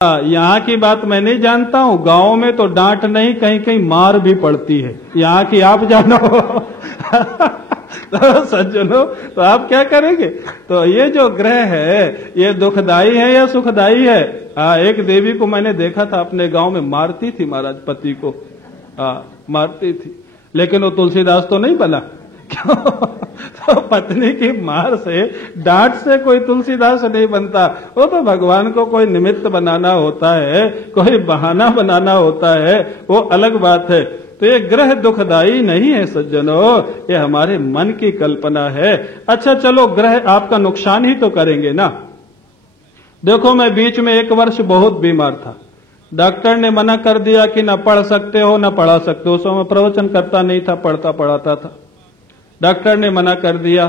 यहाँ की बात मैं नहीं जानता हूँ, गांव में तो डांट नहीं कहीं कहीं मार भी पड़ती है, यहाँ की आप जानो। तो सज्जनों, तो आप क्या करेंगे? तो ये जो ग्रह है ये दुखदाई है या सुखदाई है? एक देवी को मैंने देखा था अपने गांव में, मारती थी महाराज पति को, मारती थी, लेकिन वो तुलसीदास तो नहीं बना। क्यों? तो पत्नी की मार से, डांट से कोई तुलसीदास नहीं बनता। वो तो भगवान को कोई निमित्त बनाना होता है, कोई बहाना बनाना होता है, वो अलग बात है। तो ये ग्रह दुखदाई नहीं है सज्जनों, ये हमारे मन की कल्पना है। अच्छा चलो, ग्रह आपका नुकसान ही तो करेंगे ना। देखो, मैं बीच में 1 वर्ष बहुत बीमार था, डॉक्टर ने मना कर दिया कि ना पढ़ सकते हो ना पढ़ा सकते हो। उस समय प्रवचन करता नहीं था, पढ़ता पढ़ाता था, डॉक्टर ने मना कर दिया।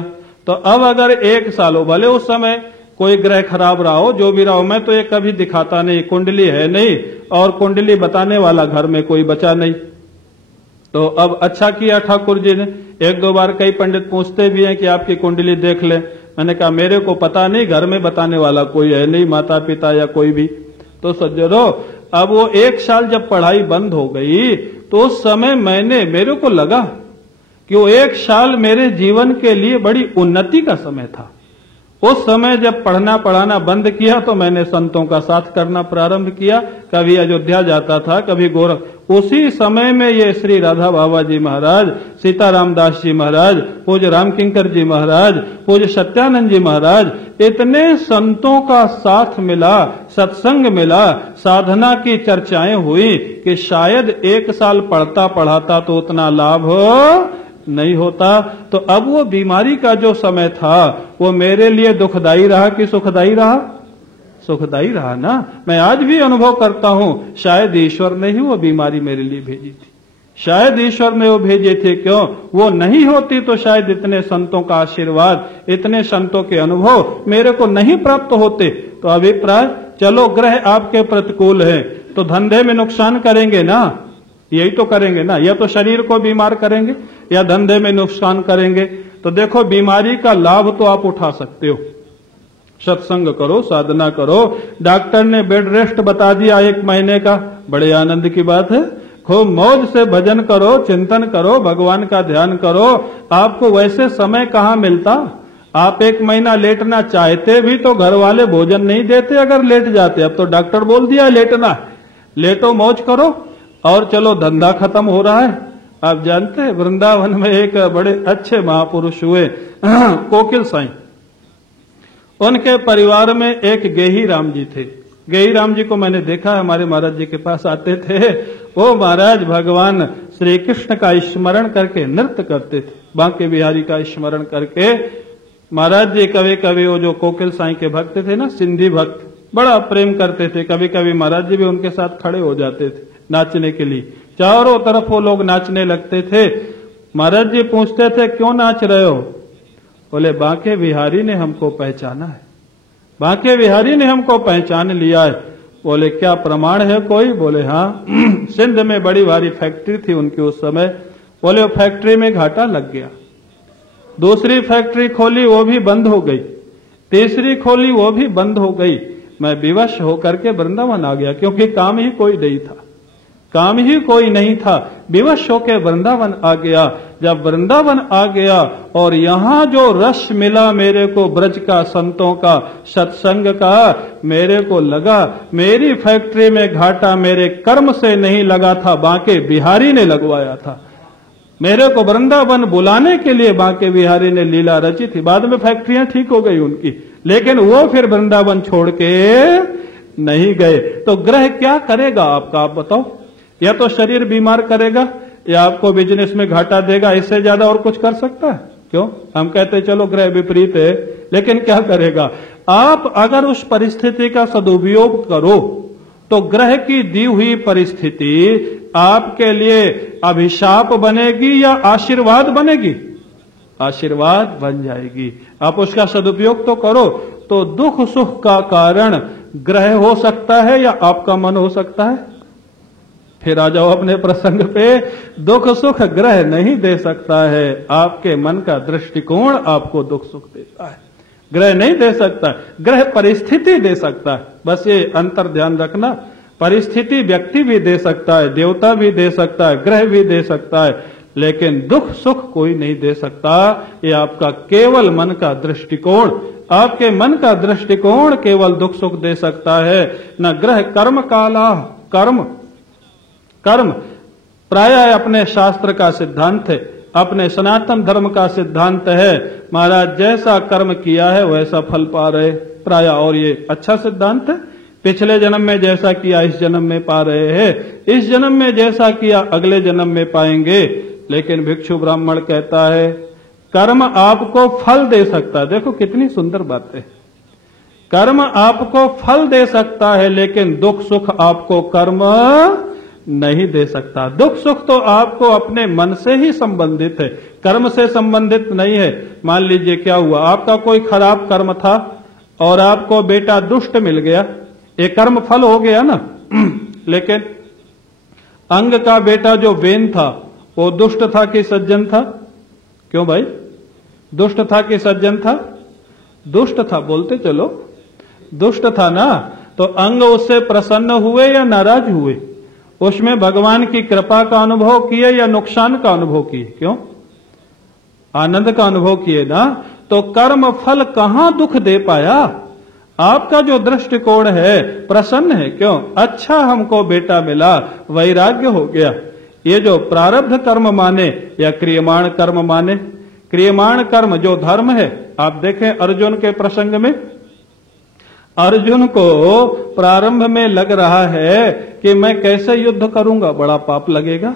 तो अब अगर 1 साल हो, भले उस समय कोई ग्रह खराब रहा हो, जो भी रहा हो, मैं तो ये कभी दिखाता नहीं, कुंडली है नहीं, और कुंडली बताने वाला घर में कोई बचा नहीं। तो अब अच्छा किया ठाकुर जी ने, 1-2 बार कई पंडित पूछते भी हैं कि आपकी कुंडली देख ले। मैंने कहा मेरे को पता नहीं, घर में बताने वाला कोई है नहीं, माता पिता या कोई भी। तो सज्जनों, अब वो 1 साल जब पढ़ाई बंद हो गई, तो उस समय मेरे को लगा कि वो 1 साल मेरे जीवन के लिए बड़ी उन्नति का समय था। उस समय जब पढ़ना पढ़ाना बंद किया तो मैंने संतों का साथ करना प्रारंभ किया। कभी अयोध्या जाता था, कभी गोरख। उसी समय में ये श्री राधा बाबा जी महाराज, सीताराम दास जी महाराज, पूज्य रामकिंकर जी महाराज, पूज्य सत्यानंद जी महाराज, इतने संतों का साथ मिला, सत्संग मिला, साधना की चर्चाएं हुई कि शायद 1 साल पढ़ता पढ़ाता तो उतना लाभ नहीं होता। तो अब वो बीमारी का जो समय था वो मेरे लिए दुखदाई रहा कि सुखदाई रहा? सुखदाई रहा ना। मैं आज भी अनुभव करता हूं, शायद ईश्वर ने ही वो बीमारी मेरे लिए भेजी थी, शायद ईश्वर ने वो भेजे थे। क्यों? वो नहीं होती तो शायद इतने संतों का आशीर्वाद, इतने संतों के अनुभव मेरे को नहीं प्राप्त होते। तो अभिप्राय, चलो ग्रह आपके प्रतिकूल है तो धंधे में नुकसान करेंगे ना, यही तो करेंगे ना, या तो शरीर को बीमार करेंगे या धंधे में नुकसान करेंगे। तो देखो, बीमारी का लाभ तो आप उठा सकते हो, सत्संग करो, साधना करो। डॉक्टर ने बेड रेस्ट बता दिया 1 महीने का, बड़े आनंद की बात है। खूब मौज से भजन करो, चिंतन करो, भगवान का ध्यान करो। आपको वैसे समय कहाँ मिलता? आप 1 महीना लेटना चाहते भी तो घर वाले भोजन नहीं देते अगर लेट जाते। अब तो डॉक्टर बोल दिया लेटना, लेटो, मौज करो, और चलो धंधा खत्म हो रहा है। आप जानते हैं, वृंदावन में एक बड़े अच्छे महापुरुष हुए, कोकिल साईं। उनके परिवार में एक गेही राम जी थे। गेही राम जी को मैंने देखा, हमारे महाराज जी के पास आते थे। वो महाराज भगवान श्री कृष्ण का स्मरण करके नृत्य करते थे, बांके बिहारी का स्मरण करके। महाराज जी कभी कभी, वो जो कोकिल साईं के भक्त थे ना, सिंधी भक्त, बड़ा प्रेम करते थे। कभी कभी महाराज जी भी उनके साथ खड़े हो जाते थे नाचने के लिए। चारों तरफ वो लोग नाचने लगते थे। महाराज जी पूछते थे, क्यों नाच रहे हो? बोले, बांके बिहारी ने हमको पहचाना है, बांके बिहारी ने हमको पहचान लिया है। बोले, क्या प्रमाण है कोई? बोले, हाँ। सिंध में बड़ी भारी फैक्ट्री थी उनकी उस समय। बोले, वो फैक्ट्री में घाटा लग गया। दूसरी फैक्ट्री खोली, वो भी बंद हो गई। तीसरी खोली, वो भी बंद हो गई। मैं विवश होकर के वृंदावन आ गया, क्योंकि काम ही कोई नहीं था, काम ही कोई नहीं था। विवश होकर वृंदावन आ गया। जब वृंदावन आ गया और यहां जो रस मिला मेरे को ब्रज का, संतों का, सत्संग का, मेरे को लगा मेरी फैक्ट्री में घाटा मेरे कर्म से नहीं लगा था, बांके बिहारी ने लगवाया था। मेरे को वृंदावन बुलाने के लिए बांके बिहारी ने लीला रची थी। बाद में फैक्ट्रियां ठीक हो गई उनकी, लेकिन वो फिर वृंदावन छोड़ के नहीं गए। तो ग्रह क्या करेगा आपका, आप बताओ? या तो शरीर बीमार करेगा या आपको बिजनेस में घाटा देगा। इससे ज्यादा और कुछ कर सकता है? क्यों? हम कहते चलो ग्रह विपरीत है, लेकिन क्या करेगा? आप अगर उस परिस्थिति का सदुपयोग करो तो ग्रह की दी हुई परिस्थिति आपके लिए अभिशाप बनेगी या आशीर्वाद बनेगी? आशीर्वाद बन जाएगी। आप उसका सदुपयोग तो करो। तो दुख सुख का कारण ग्रह हो सकता है या आपका मन हो सकता है? फिर आ जाओ अपने प्रसंग पे। दुख सुख ग्रह नहीं दे सकता है, आपके मन का दृष्टिकोण आपको दुख सुख देता है। ग्रह नहीं दे सकता, ग्रह परिस्थिति दे सकता है। बस ये अंतर ध्यान रखना। परिस्थिति व्यक्ति भी दे सकता है, देवता भी दे सकता है, ग्रह भी दे सकता है, लेकिन दुख सुख कोई नहीं दे सकता। ये आपका केवल मन का दृष्टिकोण, आपके मन का दृष्टिकोण केवल दुख सुख दे सकता है। न ग्रह कर्म काला, कर्म प्राय अपने शास्त्र का सिद्धांत है, अपने सनातन धर्म का सिद्धांत है। महाराज जैसा कर्म किया है वैसा फल पा रहे प्राय, और ये अच्छा सिद्धांत है। पिछले जन्म में जैसा किया इस जन्म में पा रहे हैं, इस जन्म में जैसा किया अगले जन्म में पाएंगे। लेकिन भिक्षु ब्राह्मण कहता है कर्म आपको फल दे सकता है। देखो कितनी सुंदर बात है। कर्म आपको फल दे सकता है, लेकिन दुख सुख आपको कर्म नहीं दे सकता। दुख सुख तो आपको अपने मन से ही संबंधित है, कर्म से संबंधित नहीं है। मान लीजिए क्या हुआ, आपका कोई खराब कर्म था और आपको बेटा दुष्ट मिल गया, ये कर्म फल हो गया ना। लेकिन अंग का बेटा जो वेन था वो दुष्ट था कि सज्जन था? क्यों भाई, दुष्ट था कि सज्जन था? दुष्ट था, बोलते चलो, दुष्ट था ना। तो अंग उससे प्रसन्न हुए या नाराज हुए? उसमें भगवान की कृपा का अनुभव किए या नुकसान का अनुभव किए? क्यों? आनंद का अनुभव किए ना। तो कर्म फल कहां दुख दे पाया? आपका जो दृष्टिकोण है प्रसन्न है। क्यों? अच्छा हमको बेटा मिला, वैराग्य हो गया। ये जो प्रारब्ध कर्म माने या क्रियमाण कर्म माने, क्रियमाण कर्म जो धर्म है, आप देखें अर्जुन के प्रसंग में, अर्जुन को प्रारंभ में लग रहा है कि मैं कैसे युद्ध करूंगा, बड़ा पाप लगेगा,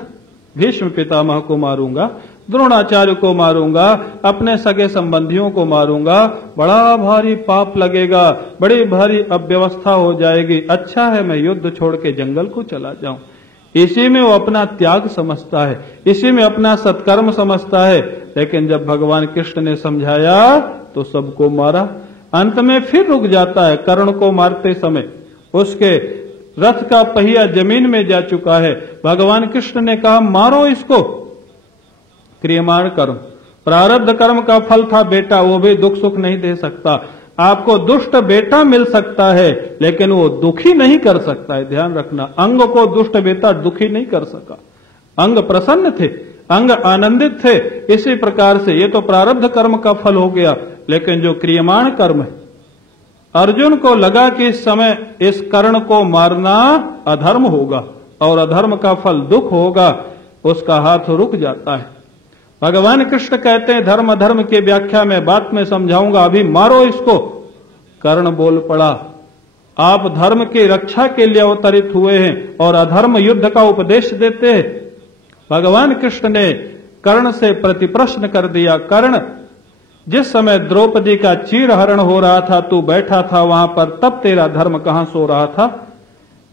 भीष्म पितामह को मारूंगा, द्रोणाचार्य को मारूंगा, अपने सगे संबंधियों को मारूंगा, बड़ा भारी पाप लगेगा, बड़ी भारी अव्यवस्था हो जाएगी। अच्छा है मैं युद्ध छोड़ के जंगल को चला जाऊं। इसी में वो अपना त्याग समझता है, इसी में अपना सत्कर्म समझता है। लेकिन जब भगवान कृष्ण ने समझाया तो सबको मारा। अंत में फिर रुक जाता है। कर्ण को मारते समय उसके रथ का पहिया जमीन में जा चुका है। भगवान कृष्ण ने कहा मारो इसको। क्रियमाण कर्म, प्रारब्ध कर्म का फल था बेटा, वो भी दुख सुख नहीं दे सकता। आपको दुष्ट बेटा मिल सकता है लेकिन वो दुखी नहीं कर सकता है, ध्यान रखना। अंग को दुष्ट बेटा दुखी नहीं कर सका। अंग प्रसन्न थे, अंग आनंदित थे। इसी प्रकार से ये तो प्रारब्ध कर्म का फल हो गया। लेकिन जो क्रियमाण कर्म है, अर्जुन को लगा कि इस समय इस कर्ण को मारना अधर्म होगा और अधर्म का फल दुख होगा, उसका हाथ रुक जाता है। भगवान कृष्ण कहते हैं धर्म अधर्म की व्याख्या में बात में समझाऊंगा, अभी मारो इसको। कर्ण बोल पड़ा आप धर्म की रक्षा के लिए अवतरित हुए हैं और अधर्म युद्ध का उपदेश देते हैं। भगवान कृष्ण ने कर्ण से प्रतिप्रश्न कर दिया, कर्ण जिस समय द्रौपदी का चीरहरण हो रहा था तू बैठा था वहां पर, तब तेरा धर्म कहां सो रहा था?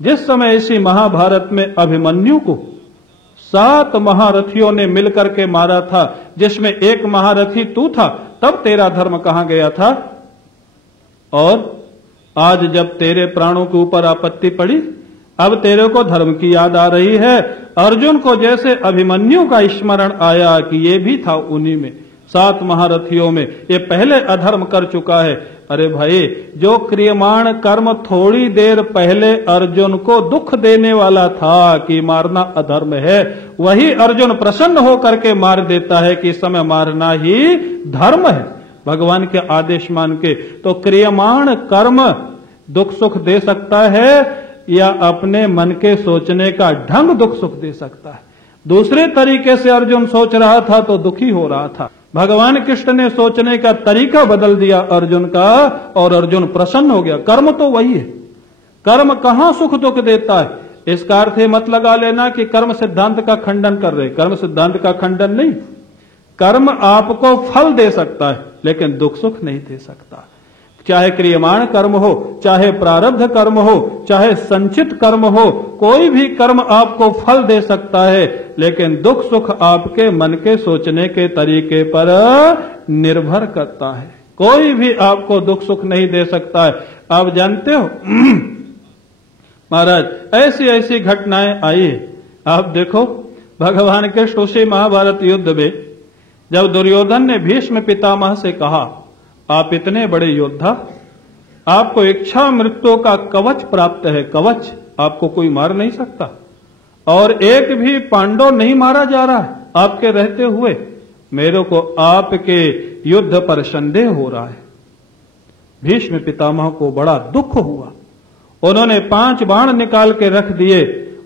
जिस समय इसी महाभारत में अभिमन्यु को 7 महारथियों ने मिलकर के मारा था, जिसमें एक महारथी तू था, तब तेरा धर्म कहां गया था? और आज जब तेरे प्राणों के ऊपर आपत्ति पड़ी, अब तेरे को धर्म की याद आ रही है। अर्जुन को जैसे अभिमन्यु का स्मरण आया कि ये भी था उन्हीं में, 7 महारथियों में, ये पहले अधर्म कर चुका है। अरे भाई, जो क्रियमाण कर्म थोड़ी देर पहले अर्जुन को दुख देने वाला था कि मारना अधर्म है, वही अर्जुन प्रसन्न होकर के मार देता है कि इस समय मारना ही धर्म है भगवान के आदेश मान के। तो क्रियमाण कर्म दुख सुख दे सकता है या अपने मन के सोचने का ढंग दुख सुख दे सकता है। दूसरे तरीके से अर्जुन सोच रहा था तो दुखी हो रहा था। भगवान कृष्ण ने सोचने का तरीका बदल दिया अर्जुन का और अर्जुन प्रसन्न हो गया। कर्म तो वही है, कर्म कहां सुख दुख देता है। इसका अर्थ मत लगा लेना कि कर्म सिद्धांत का खंडन कर रहे, कर्म सिद्धांत का खंडन नहीं। कर्म आपको फल दे सकता है लेकिन दुख सुख नहीं दे सकता। चाहे क्रियमाण कर्म हो, चाहे प्रारब्ध कर्म हो, चाहे संचित कर्म हो, कोई भी कर्म आपको फल दे सकता है लेकिन दुख सुख आपके मन के सोचने के तरीके पर निर्भर करता है। कोई भी आपको दुख सुख नहीं दे सकता है। आप जानते हो महाराज, ऐसी ऐसी घटनाएं आई है। आप देखो भगवान कृष्ण उसी महाभारत युद्ध में जब दुर्योधन ने भीष्म पितामह से कहा आप इतने बड़े योद्धा, आपको इच्छा मृत्यु का कवच प्राप्त है, कवच, आपको कोई मार नहीं सकता, और एक भी पांडव नहीं मारा जा रहा है आपके रहते हुए। मेरे को आपके युद्ध पर संदेह हो रहा है। भीष्म पितामह को बड़ा दुख हुआ। उन्होंने 5 बाण निकाल के रख दिए।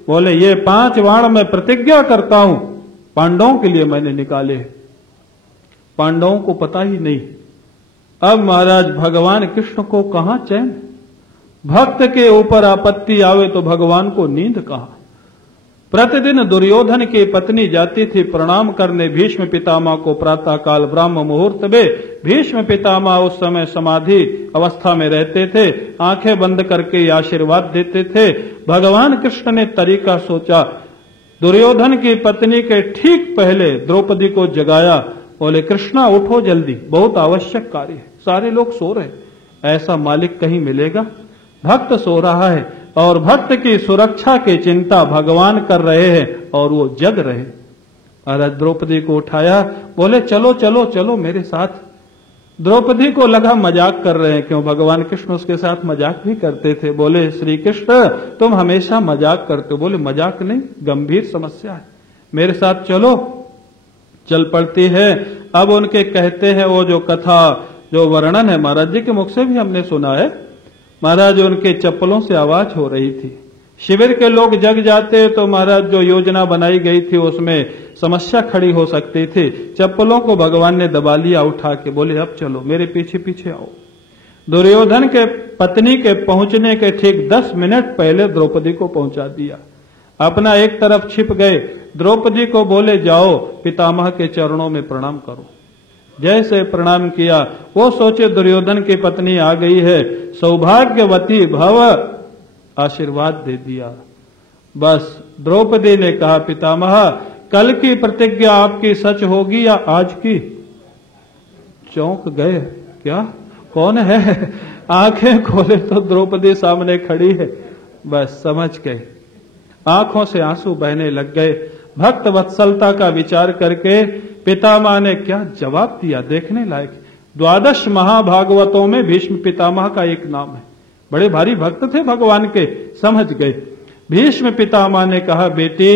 बोले ये 5 बाण मैं प्रतिज्ञा करता हूं, पांडवों के लिए मैंने निकाले। पांडवों को पता ही नहीं। अब महाराज भगवान कृष्ण को कहां चैन। भक्त के ऊपर आपत्ति आवे तो भगवान को नींद कहां। प्रतिदिन दुर्योधन की पत्नी जाती थी प्रणाम करने भीष्म पितामह को प्रातः काल ब्राह्म मुहूर्त में। भीष्म पितामह उस समय समाधि अवस्था में रहते थे, आंखें बंद करके आशीर्वाद देते थे। भगवान कृष्ण ने तरीका सोचा, दुर्योधन की पत्नी के ठीक पहले द्रौपदी को जगाया। बोले कृष्णा उठो जल्दी, बहुत आवश्यक कार्य है, सारे लोग सो रहे, ऐसा मालिक कहीं मिलेगा। भक्त सो रहा है और भक्त की सुरक्षा की चिंता भगवान कर रहे हैं और वो जग रहे। महाराज द्रौपदी को उठाया, बोले चलो चलो चलो मेरे साथ। द्रौपदी को लगा मजाक कर रहे हैं, क्यों भगवान कृष्ण उसके साथ मजाक भी करते थे। बोले श्री कृष्ण तुम हमेशा मजाक करते हो। बोले मजाक नहीं, गंभीर समस्या है, मेरे साथ चलो। चल पड़ती है। अब उनके कहते हैं वो जो कथा, जो वर्णन है महाराज जी के मुख से भी हमने सुना है। महाराज उनके चप्पलों से आवाज हो रही थी। शिविर के लोग जग जाते तो महाराज जो योजना बनाई गई थी उसमें समस्या खड़ी हो सकती थी। चप्पलों को भगवान ने दबा लिया उठा के। बोले अब चलो मेरे पीछे पीछे आओ। दुर्योधन के पत्नी के पहुंचने के ठीक 10 मिनट पहले द्रौपदी को पहुंचा दिया। अपना एक तरफ छिप गए। द्रौपदी को बोले जाओ पितामह के चरणों में प्रणाम करो। जैसे प्रणाम किया, वो सोचे दुर्योधन की पत्नी आ गई है, सौभाग्यवती भव, आशीर्वाद दे दिया। बस द्रौपदी ने कहा पितामह कल की प्रतिज्ञा आपकी सच होगी या आज की। चौंक गए, क्या कौन है। आंखें खोले तो द्रौपदी सामने खड़ी है। बस समझ गए, आंखों से आंसू बहने लग गए। भक्त वत्सलता का विचार करके पितामह ने क्या जवाब दिया, देखने लायक। 12 महाभागवतों में भीष्म पितामह का एक नाम है। बड़े भारी भक्त थे भगवान के, समझ गए। भीष्म पितामह ने कहा बेटी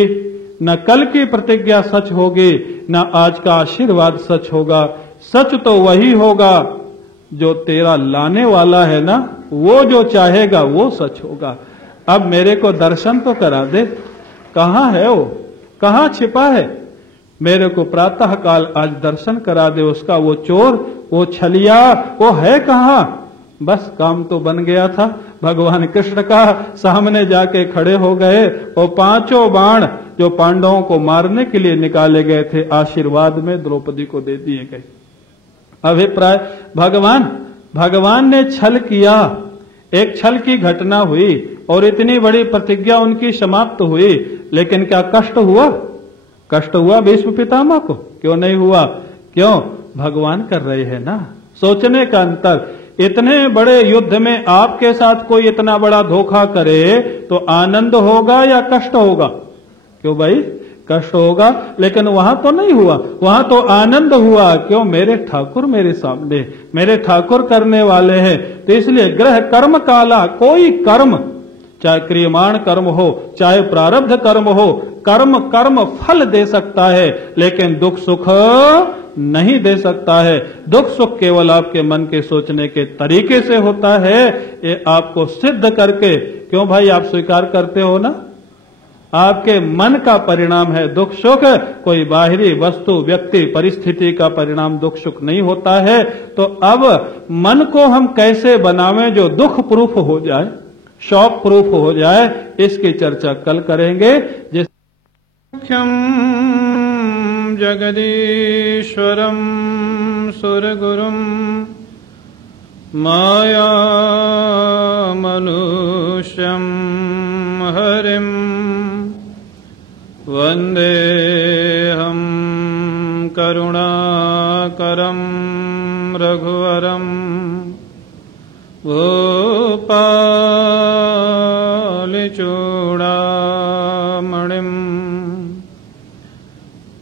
न कल की प्रतिज्ञा सच होगी न आज का आशीर्वाद सच होगा। सच तो वही होगा जो तेरा लाने वाला है ना, वो जो चाहेगा वो सच होगा। अब मेरे को दर्शन तो करा दे, कहां है वो, कहां छिपा है। मेरे को प्रातः काल आज दर्शन करा दे उसका। वो चोर, वो छलिया, वो है कहां। बस काम तो बन गया था। भगवान कृष्ण का सामने जाके खड़े हो गए और 5 बाण जो पांडवों को मारने के लिए निकाले गए थे आशीर्वाद में द्रौपदी को दे दिए गए। अभिप्राय भगवान ने छल किया, एक छल की घटना हुई और इतनी बड़ी प्रतिज्ञा उनकी समाप्त हुई। लेकिन क्या कष्ट हुआ, कष्ट हुआ भीष्म पितामह को, क्यों नहीं हुआ। क्यों, भगवान कर रहे हैं ना। सोचने का अंतर, इतने बड़े युद्ध में आपके साथ कोई इतना बड़ा धोखा करे तो आनंद होगा या कष्ट होगा। क्यों भाई, कष्ट होगा। लेकिन वहां तो नहीं हुआ, वहां तो आनंद हुआ। क्यों, मेरे ठाकुर मेरे सामने, मेरे ठाकुर करने वाले हैं। तो इसलिए ग्रह कर्म काला, कोई कर्म, चाहे क्रियमाण कर्म हो चाहे प्रारब्ध कर्म हो, कर्म फल दे सकता है लेकिन दुख सुख नहीं दे सकता है। दुख सुख केवल आपके मन के सोचने के तरीके से होता है, ये आपको सिद्ध करके। क्यों भाई, आप स्वीकार करते हो ना, आपके मन का परिणाम है दुख सुख, कोई बाहरी वस्तु व्यक्ति परिस्थिति का परिणाम दुख सुख नहीं होता है। तो अब मन को हम कैसे बनावें जो दुख प्रूफ हो जाए, शॉक प्रूफ हो जाए, इसकी चर्चा कल करेंगे। जिस मुख्यम जगदीश्वरम सुरगुरुम माया मनुष्यम हरिम वंदेहम करुणाकरम रघुवरम भूपालचूड़ामणिं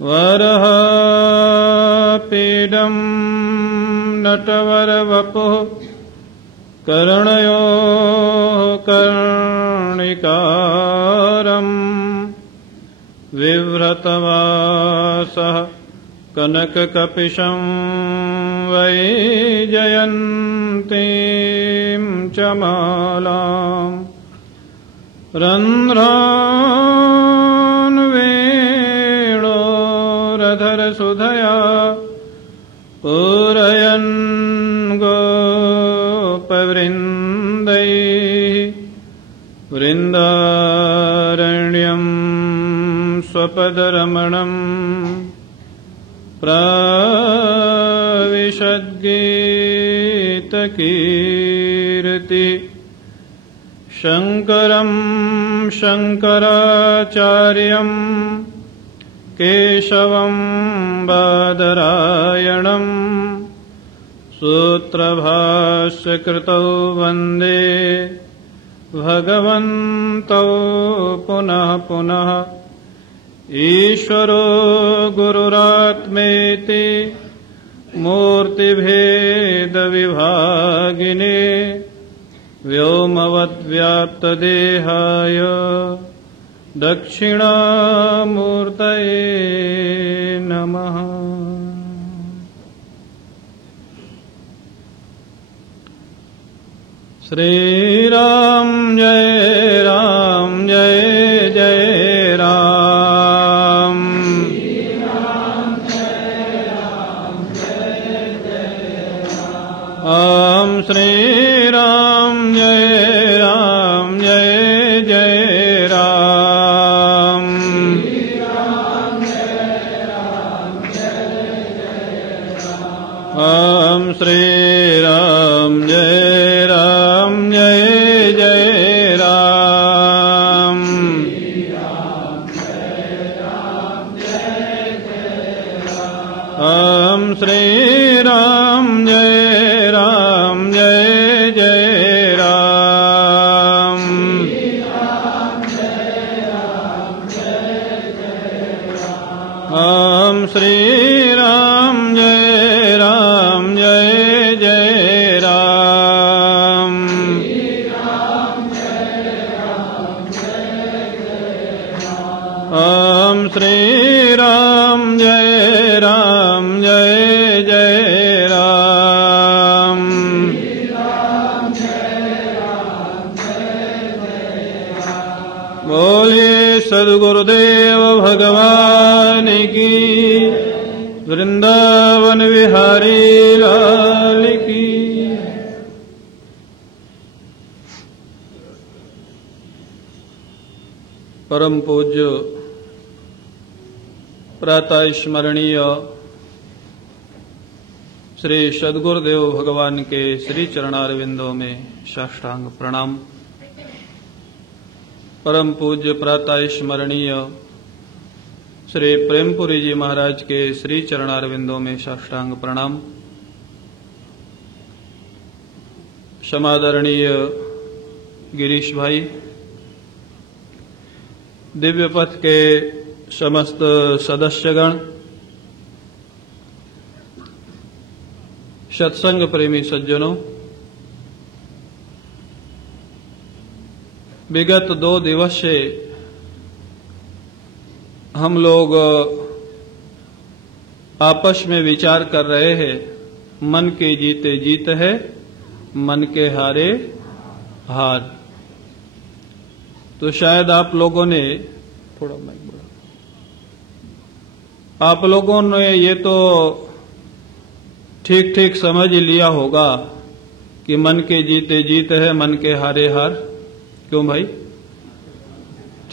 वरहपीडं नटवर वपुः कर्णयोः कर्णिकारम् विव्रतवासः कनककपिशं वैजयन्तीं च मालाम् रन्ध्रान् वेणोरधरसुधया पूरयन् गोपवृन्दैः वृन्दारण्यं स्वपदरमणम् प्राविशद्गीतकीर्ति शङ्करं शङ्कराचार्यं केशवं बादरायणम् सूत्रभाष्यकृतौ वन्दे भगवन्तौ पुनः पुनः ईश्वरो गुरुरात्मेति मूर्तिभेदविभागिने व्योमवद्व्याप्तदेहाय दक्षिणामूर्तये नमः। श्रीराम जय जय राम। ओम श्री राम जय जय राम। ओम श्री राम जय जय राम। ओम श्री राम जय जय राम। ओम श्री राम जय जय राम। ओम श्री राम जय जय राम। बोलिए सद्गुरुदेव भगवान की, वृंदावन विहारी लाल की। परम पूज्य प्रातः स्मरणीय श्री सद्गुरुदेव भगवान के श्री चरणारविंदों में साष्टांग प्रणाम। परम पूज्य प्रातः स्मरणीय श्री प्रेमपुरी जी महाराज के श्री चरणारविंदों में साष्टांग प्रणाम। समादरणीय गिरीश भाई, दिव्य पथ के समस्त सदस्यगण, सत्संग प्रेमी सज्जनों, विगत 2 दिवस से हम लोग आपस में विचार कर रहे हैं, मन के जीते जीत है, मन के हारे हार। तो शायद आप लोगों ने थोड़ा माइक बोला, आप लोगों ने ये तो ठीक ठीक समझ लिया होगा कि मन के जीते जीत है, मन के हारे हार। क्यों भाई,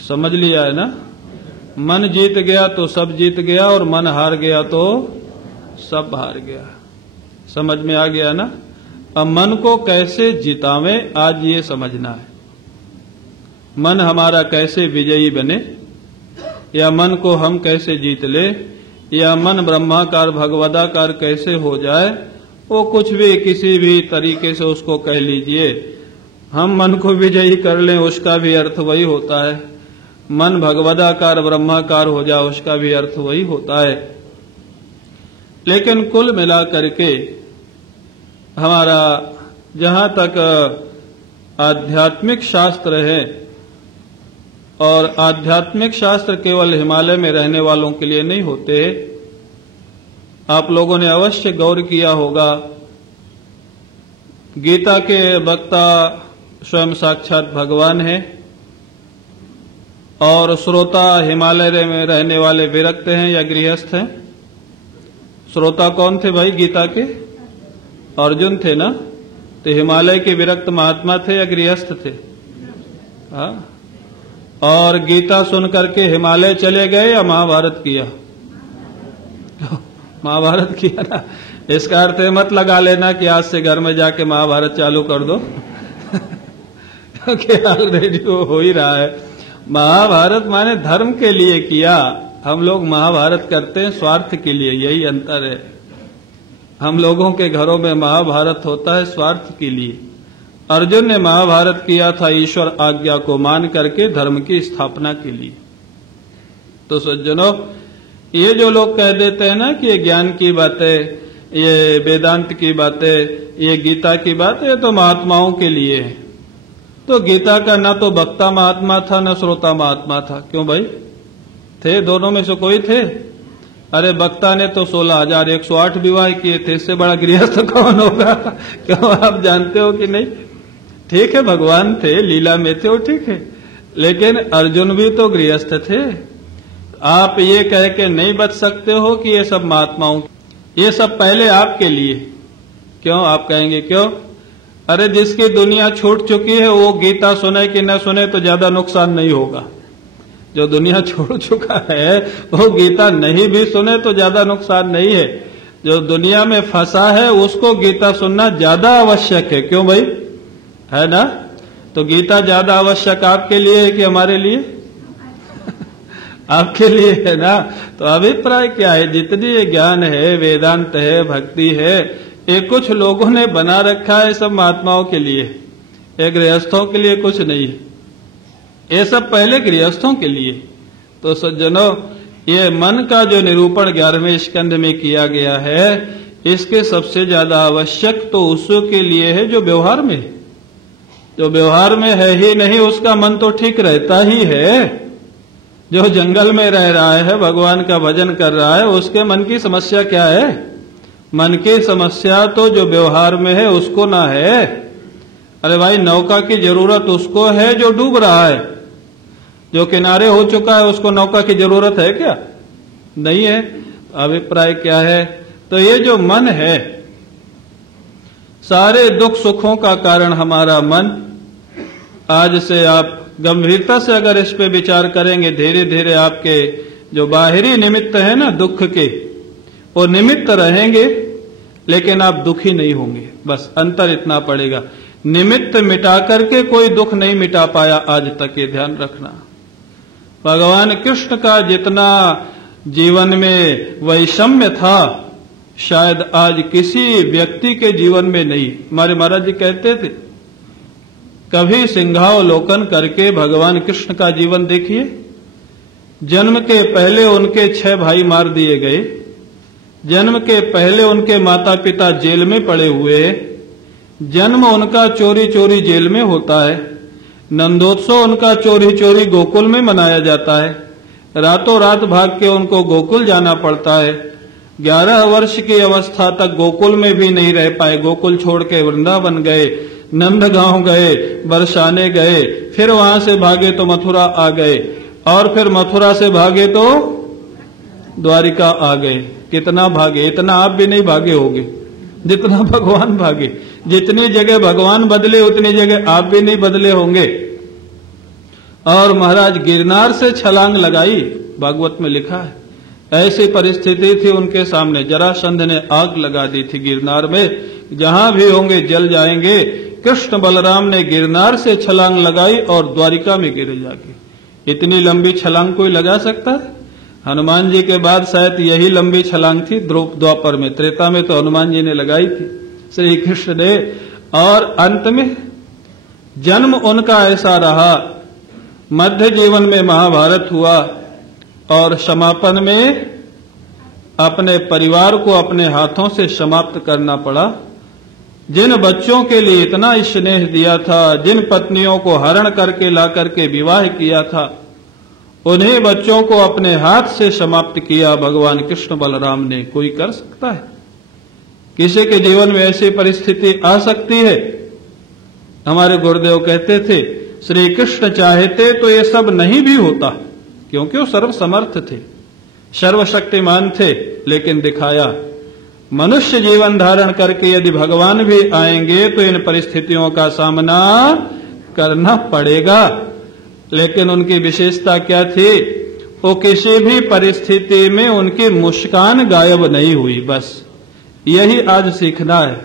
समझ लिया है ना? मन जीत गया तो सब जीत गया, और मन हार गया तो सब हार गया। समझ में आ गया ना? अब मन को कैसे जितावें, आज ये समझना है। मन हमारा कैसे विजयी बने, या मन को हम कैसे जीत ले, या मन ब्रह्माकार भगवदाकार कैसे हो जाए, वो कुछ भी किसी भी तरीके से उसको कह लीजिए। हम मन को विजयी कर लें, उसका भी अर्थ वही होता है। मन भगवदाकार ब्रह्माकार हो जाए, उसका भी अर्थ वही होता है। लेकिन कुल मिला करके हमारा जहां तक आध्यात्मिक शास्त्र है, और आध्यात्मिक शास्त्र केवल हिमालय में रहने वालों के लिए नहीं होते। आप लोगों ने अवश्य गौर किया होगा, गीता के वक्ता स्वयं साक्षात भगवान है, और श्रोता हिमालय में रहने वाले विरक्त हैं या गृहस्थ हैं? श्रोता कौन थे भाई गीता के? अर्जुन थे ना। तो हिमालय के विरक्त महात्मा थे या गृहस्थ थे? हाँ। और गीता सुन करके हिमालय चले गए या महाभारत किया? महाभारत किया ना। इसका अर्थ मत लगा लेना कि आज से घर में जाके महाभारत चालू कर दो क्योंकि ऑलरेडी वो हो ही रहा है। महाभारत माने धर्म के लिए किया, हम लोग महाभारत करते हैं स्वार्थ के लिए, यही अंतर है। हम लोगों के घरों में महाभारत होता है स्वार्थ के लिए। अर्जुन ने महाभारत किया था ईश्वर आज्ञा को मान करके धर्म की स्थापना के लिए। तो सज्जनों, ये जो लोग कह देते हैं ना कि ये ज्ञान की बातें, ये वेदांत की बातें, ये गीता की बातें, ये तो महात्माओं के लिए है। तो गीता का ना तो वक्ता महात्मा था ना श्रोता महात्मा था। क्यों भाई? थे, दोनों में से कोई थे? अरे वक्ता ने तो 16,108 विवाह किए थे, इससे बड़ा गृहस्थ कौन होगा? क्यों, आप जानते हो कि नहीं? ठीक है, भगवान थे, लीला में थे, वो ठीक है, लेकिन अर्जुन भी तो गृहस्थ थे। आप ये कह के नहीं बच सकते हो कि ये सब महात्माओं, ये सब पहले आपके लिए। क्यों? आप कहेंगे क्यों? अरे जिसकी दुनिया छूट चुकी है वो गीता सुने कि न सुने तो ज्यादा नुकसान नहीं होगा। जो दुनिया छोड़ चुका है वो गीता नहीं भी सुने तो ज्यादा नुकसान नहीं है। जो दुनिया में फंसा है उसको गीता सुनना ज्यादा आवश्यक है। क्यों भाई? है ना? तो गीता ज्यादा आवश्यक आपके लिए है कि हमारे लिए? आपके लिए है ना। तो अभिप्राय क्या है? जितनी ये ज्ञान है, वेदांत है, भक्ति है, ये कुछ लोगों ने बना रखा है सब महात्माओं के लिए, ये गृहस्थों के लिए कुछ नहीं है। ये सब पहले गृहस्थों के लिए। तो सज्जनों, ये मन का जो निरूपण 11वें स्कंध में किया गया है, इसके सबसे ज्यादा आवश्यक तो उसके लिए है जो व्यवहार में है। जो व्यवहार में है ही नहीं उसका मन तो ठीक रहता ही है। जो जंगल में रह रहा है, भगवान का भजन कर रहा है, उसके मन की समस्या क्या है? मन की समस्या तो जो व्यवहार में है उसको ना है। अरे भाई, नौका की जरूरत उसको है जो डूब रहा है। जो किनारे हो चुका है उसको नौका की जरूरत है क्या? नहीं है। अभिप्राय क्या है? तो ये जो मन है, सारे दुख सुखों का कारण हमारा मन। आज से आप गंभीरता से अगर इस पे विचार करेंगे, धीरे धीरे आपके जो बाहरी निमित्त है ना दुख के, वो निमित्त रहेंगे लेकिन आप दुखी नहीं होंगे। बस अंतर इतना पड़ेगा। निमित्त मिटा करके कोई दुख नहीं मिटा पाया आज तक, ये ध्यान रखना। भगवान कृष्ण का जितना जीवन में वैषम्य था, शायद आज किसी व्यक्ति के जीवन में नहीं। हमारे महाराज जी कहते थे, कभी सिंहावलोकन करके भगवान कृष्ण का जीवन देखिए। जन्म के पहले उनके 6 भाई मार दिए गए, जन्म के पहले उनके माता पिता जेल में पड़े हुए, जन्म उनका चोरी चोरी जेल में होता है, नंदोत्सव उनका चोरी चोरी गोकुल में मनाया जाता है, रातों रात भाग के उनको गोकुल जाना पड़ता है। 11 वर्ष की अवस्था तक गोकुल में भी नहीं रह पाए, गोकुल छोड़ के वृंदावन गए, नंदगांव गए, बरसाने गए, फिर वहां से भागे तो मथुरा आ गए, और फिर मथुरा से भागे तो द्वारिका आ गए। कितना भागे? इतना आप भी नहीं भागे होगे जितना भगवान भागे। जितनी जगह भगवान बदले उतनी जगह आप भी नहीं बदले होंगे। और महाराज गिरनार से छलांग लगाई, भागवत में लिखा है। ऐसी परिस्थिति थी उनके सामने, जरासंध ने आग लगा दी थी गिरनार में, जहां भी होंगे जल जाएंगे। कृष्ण बलराम ने गिरनार से छलांग लगाई और द्वारिका में गिरे जाके। इतनी लंबी छलांग कोई लगा सकता है? हनुमान जी के बाद शायद यही लंबी छलांग थी द्वापर में। त्रेता में तो हनुमान जी ने लगाई थी, श्री कृष्ण ने। और अंत में जन्म उनका ऐसा रहा, मध्य जीवन में महाभारत हुआ, और समापन में अपने परिवार को अपने हाथों से समाप्त करना पड़ा। जिन बच्चों के लिए इतना स्नेह दिया था, जिन पत्नियों को हरण करके ला करके विवाह किया था, उन्हीं बच्चों को अपने हाथ से समाप्त किया भगवान कृष्ण बलराम ने। कोई कर सकता है? किसी के जीवन में ऐसी परिस्थिति आ सकती है? हमारे गुरुदेव कहते थे, श्री कृष्ण चाहते तो ये सब नहीं भी होता, क्योंकि वो सर्वसमर्थ थे, सर्वशक्तिमान थे, लेकिन दिखाया मनुष्य जीवन धारण करके यदि भगवान भी आएंगे तो इन परिस्थितियों का सामना करना पड़ेगा। लेकिन उनकी विशेषता क्या थी? वो किसी भी परिस्थिति में उनकी मुस्कान गायब नहीं हुई। बस यही आज सीखना है।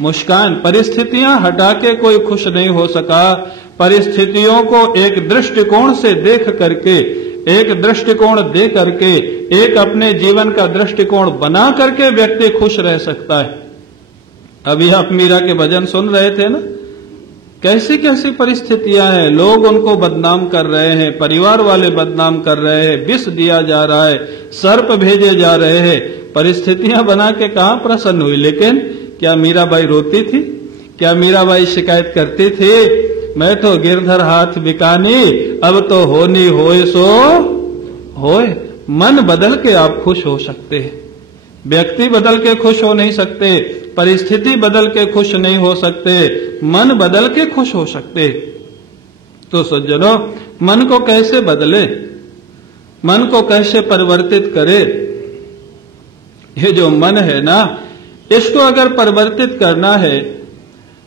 मुस्कान, परिस्थितियां हटा के कोई खुश नहीं हो सका। परिस्थितियों को एक दृष्टिकोण से देख करके, एक दृष्टिकोण दे करके, एक अपने जीवन का दृष्टिकोण बना करके व्यक्ति खुश रह सकता है। अभी आप मीरा के भजन सुन रहे थे ना, कैसी कैसी परिस्थितियां हैं। लोग उनको बदनाम कर रहे हैं, परिवार वाले बदनाम कर रहे हैं, विष दिया जा रहा है, सर्प भेजे जा रहे हैं। परिस्थितियां बना के कहां प्रसन्न हुई। लेकिन क्या मीराबाई रोती थी? क्या मीराबाई शिकायत करती थी, मैं तो गिरधर हाथ बिकानी, अब तो होनी होए सो होए? मन बदल के आप खुश हो सकते हैं, व्यक्ति बदल के खुश हो नहीं सकते, परिस्थिति बदल के खुश नहीं हो सकते, मन बदल के खुश हो सकते। तो सज्जनों, मन को कैसे बदले, मन को कैसे परिवर्तित करे? ये जो मन है ना, इसको अगर परिवर्तित करना है,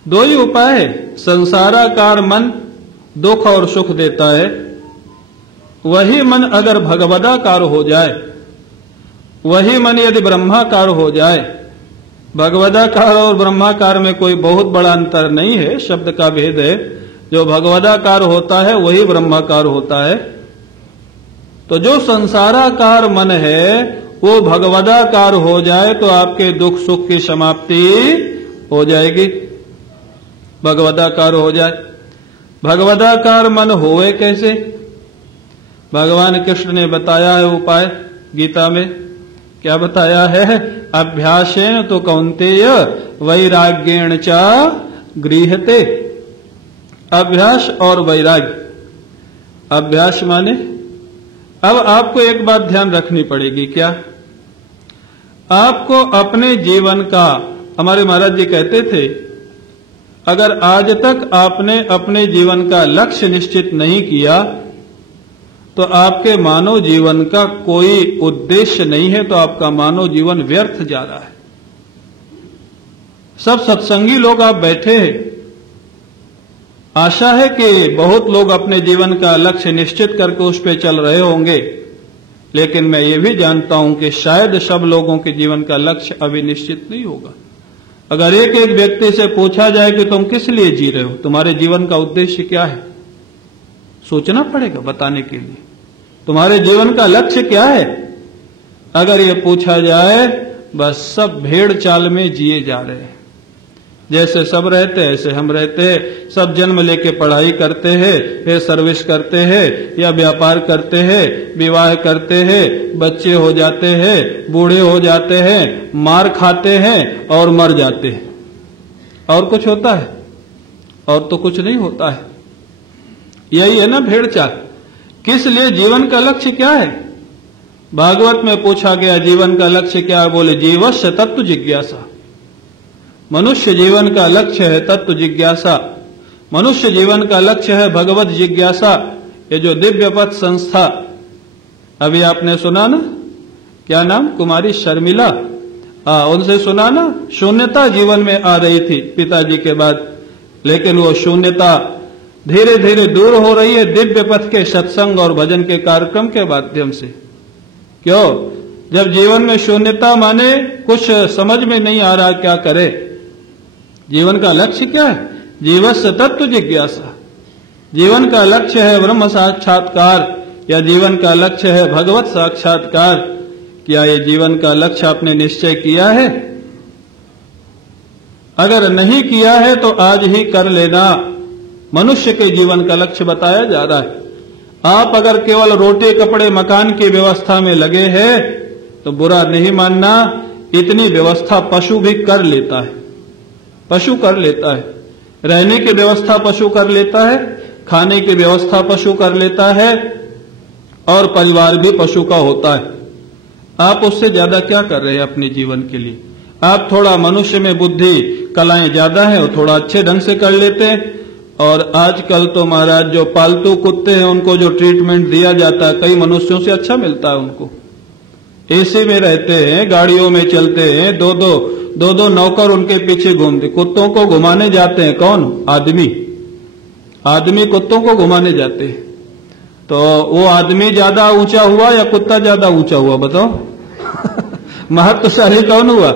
दो ही उपाय है। संसाराकार मन दुख और सुख देता है, वही मन अगर भगवदाकार हो जाए, वही मन यदि ब्रह्माकार हो जाए। भगवदाकार और ब्रह्माकार में कोई बहुत बड़ा अंतर नहीं है, शब्द का भेद है। जो भगवदाकार होता है वही ब्रह्माकार होता है। तो जो संसाराकार मन है वो भगवदाकार हो जाए तो आपके दुख सुख की समाप्ति हो जाएगी। भगवदाकार हो जाए। भगवदाकार मन होवे कैसे? भगवान कृष्ण ने बताया है उपाय गीता में। क्या बताया है? अभ्यासेन तो कौन्तेय वैराग्येण च गृह्यते। अभ्यास और वैराग्य। अभ्यास माने, अब आपको एक बात ध्यान रखनी पड़ेगी। क्या? आपको अपने जीवन का, हमारे महाराज जी कहते थे, अगर आज तक आपने अपने जीवन का लक्ष्य निश्चित नहीं किया तो आपके मानव जीवन का कोई उद्देश्य नहीं है, तो आपका मानव जीवन व्यर्थ जा रहा है। सब सत्संगी लोग आप बैठे हैं, आशा है कि बहुत लोग अपने जीवन का लक्ष्य निश्चित करके उस पर चल रहे होंगे, लेकिन मैं ये भी जानता हूं कि शायद सब लोगों के जीवन का लक्ष्य अभी निश्चित नहीं होगा। अगर एक एक व्यक्ति से पूछा जाए कि तुम किस लिए जी रहे हो, तुम्हारे जीवन का उद्देश्य क्या है, सोचना पड़ेगा बताने के लिए। तुम्हारे जीवन का लक्ष्य क्या है? अगर ये पूछा जाए, बस सब भेड़ चाल में जिए जा रहे हैं। जैसे सब रहते हैं ऐसे हम रहते हैं। सब जन्म लेके पढ़ाई करते हैं, फिर सर्विस करते हैं या व्यापार करते हैं, विवाह करते हैं, बच्चे हो जाते हैं, बूढ़े हो जाते हैं, मार खाते हैं और मर जाते हैं। और कुछ होता है? और तो कुछ नहीं होता है। यही है ना भेड़ चाल। किस लिए? जीवन का लक्ष्य क्या है? भागवत में पूछा गया जीवन का लक्ष्य क्या है? बोले जीवस्य तत्व जिज्ञासा। मनुष्य जीवन का लक्ष्य है तत्व जिज्ञासा। मनुष्य जीवन का लक्ष्य है भगवत जिज्ञासा। ये जो दिव्य पथ संस्था अभी आपने सुना ना, क्या नाम? कुमारी शर्मिला। उनसे सुना ना, शून्यता जीवन में आ रही थी पिताजी के बाद, लेकिन वो शून्यता धीरे धीरे दूर हो रही है दिव्य पथ के सत्संग और भजन के कार्यक्रम के माध्यम से। क्यों? जब जीवन में शून्यता माने कुछ समझ में नहीं आ रहा क्या करे। जीवन का लक्ष्य क्या है? जीवस्य तत्व जिज्ञासा। जीवन का लक्ष्य है ब्रह्म साक्षात्कार या जीवन का लक्ष्य है भगवत साक्षात्कार। क्या ये जीवन का लक्ष्य आपने निश्चय किया है? अगर नहीं किया है तो आज ही कर लेना। मनुष्य के जीवन का लक्ष्य बताया जा रहा है। आप अगर केवल रोटी कपड़े मकान की व्यवस्था में लगे हैं तो बुरा नहीं मानना, इतनी व्यवस्था पशु भी कर लेता है। पशु कर लेता है। रहने की व्यवस्था पशु कर लेता है, खाने की व्यवस्था पशु कर लेता है, और परिवार भी पशु का होता है। आप उससे ज्यादा क्या कर रहे हैं अपने जीवन के लिए? आप थोड़ा मनुष्य में बुद्धि कलाएं ज्यादा है और थोड़ा अच्छे ढंग से कर लेते हैं। और आजकल तो महाराज जो पालतू कुत्ते हैं उनको जो ट्रीटमेंट दिया जाता है कई मनुष्यों से अच्छा मिलता है उनको। एसी में रहते हैं, गाड़ियों में चलते हैं, दो दो नौकर उनके पीछे घूमते। कुत्तों को घुमाने जाते हैं कौन? आदमी कुत्तों को घुमाने जाते हैं। तो वो आदमी ज्यादा ऊंचा हुआ या कुत्ता ज्यादा ऊंचा हुआ बताओ? महत्वशाली कौन हुआ?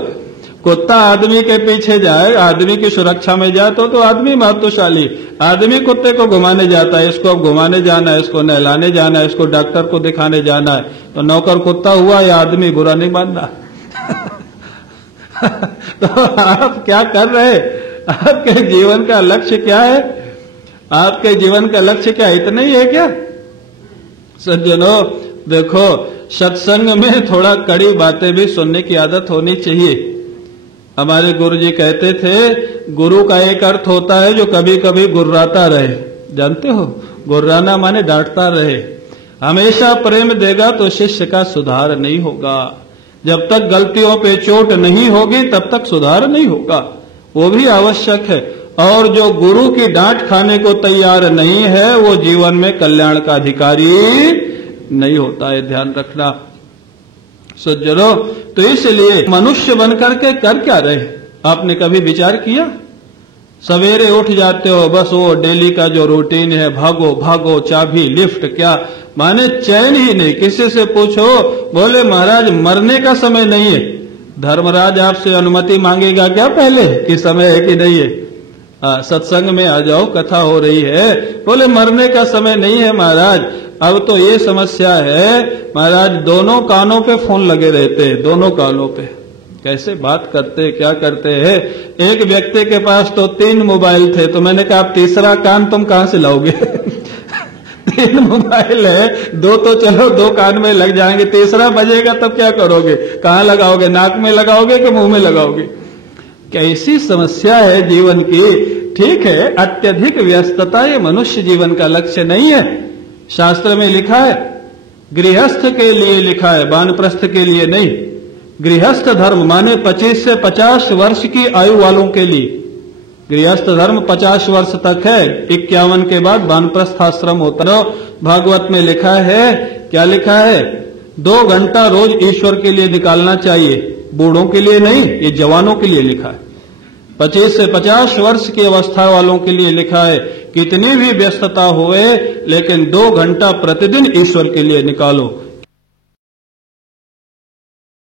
कुत्ता आदमी के पीछे जाए, आदमी की सुरक्षा में जाए तो आदमी महत्वशाली। आदमी कुत्ते को घुमाने जाता है, इसको अब घुमाने जाना है, इसको नहलाने जाना है, इसको डॉक्टर को दिखाने जाना है, तो नौकर कुत्ता हुआ या आदमी? बुरा नहीं मानना। तो आप क्या कर रहे? आपके जीवन का लक्ष्य क्या है? आपके जीवन का लक्ष्य क्या इतना ही है क्या? सज्जनों देखो, सत्संग में थोड़ा कड़ी बातें भी सुनने की आदत होनी चाहिए। हमारे गुरु जी कहते थे, गुरु का एक अर्थ होता है जो कभी कभी गुर्राता रहे। जानते हो, गुर्राना माने डांटता रहे। हमेशा प्रेम देगा तो शिष्य का सुधार नहीं होगा। जब तक गलतियों पे चोट नहीं होगी तब तक सुधार नहीं होगा, वो भी आवश्यक है। और जो गुरु की डांट खाने को तैयार नहीं है वो जीवन में कल्याण का अधिकारी नहीं होता है, ध्यान रखना सज्जनों। तो इसलिए मनुष्य बनकर के कर क्या रहे? आपने कभी विचार किया? सवेरे उठ जाते हो, बस वो डेली का जो रूटीन है, भागो भागो, चाबी, लिफ्ट, क्या माने चैन ही नहीं। किसी से पूछो, बोले महाराज मरने का समय नहीं है। धर्मराज आपसे अनुमति मांगेगा क्या पहले कि समय है कि नहीं है? सत्संग में आ जाओ, कथा हो रही है, बोले मरने का समय नहीं है महाराज। अब तो ये समस्या है महाराज, दोनों कानों पे फोन लगे रहते हैं, दोनों कानों पे। कैसे बात करते, क्या करते हैं? एक व्यक्ति के पास तो 3 मोबाइल थे, तो मैंने कहा आप तीसरा कान तुम कहां से लाओगे? 3 मोबाइल है, 2 तो चलो 2 कान में लग जाएंगे, तीसरा बजेगा तब क्या करोगे? कहां लगाओगे? नाक में लगाओगे कि मुंह में लगाओगे? कैसी समस्या है जीवन की। ठीक है, अत्यधिक व्यस्तता ये मनुष्य जीवन का लक्ष्य नहीं है। शास्त्र में लिखा है, गृहस्थ के लिए लिखा है, वानप्रस्थ के लिए नहीं। गृहस्थ धर्म माने 25 से 50 वर्ष की आयु वालों के लिए गृहस्थ धर्म 50 वर्ष तक है, 51 के बाद वानप्रस्थ आश्रम होता है। भागवत में लिखा है, क्या लिखा है? 2 घंटा रोज ईश्वर के लिए निकालना चाहिए, बूढ़ों के लिए नहीं, ये जवानों के लिए लिखा है। 25 से 50 वर्ष की अवस्था वालों के लिए लिखा है, कितनी भी व्यस्तता होए लेकिन 2 घंटा प्रतिदिन ईश्वर के लिए निकालो।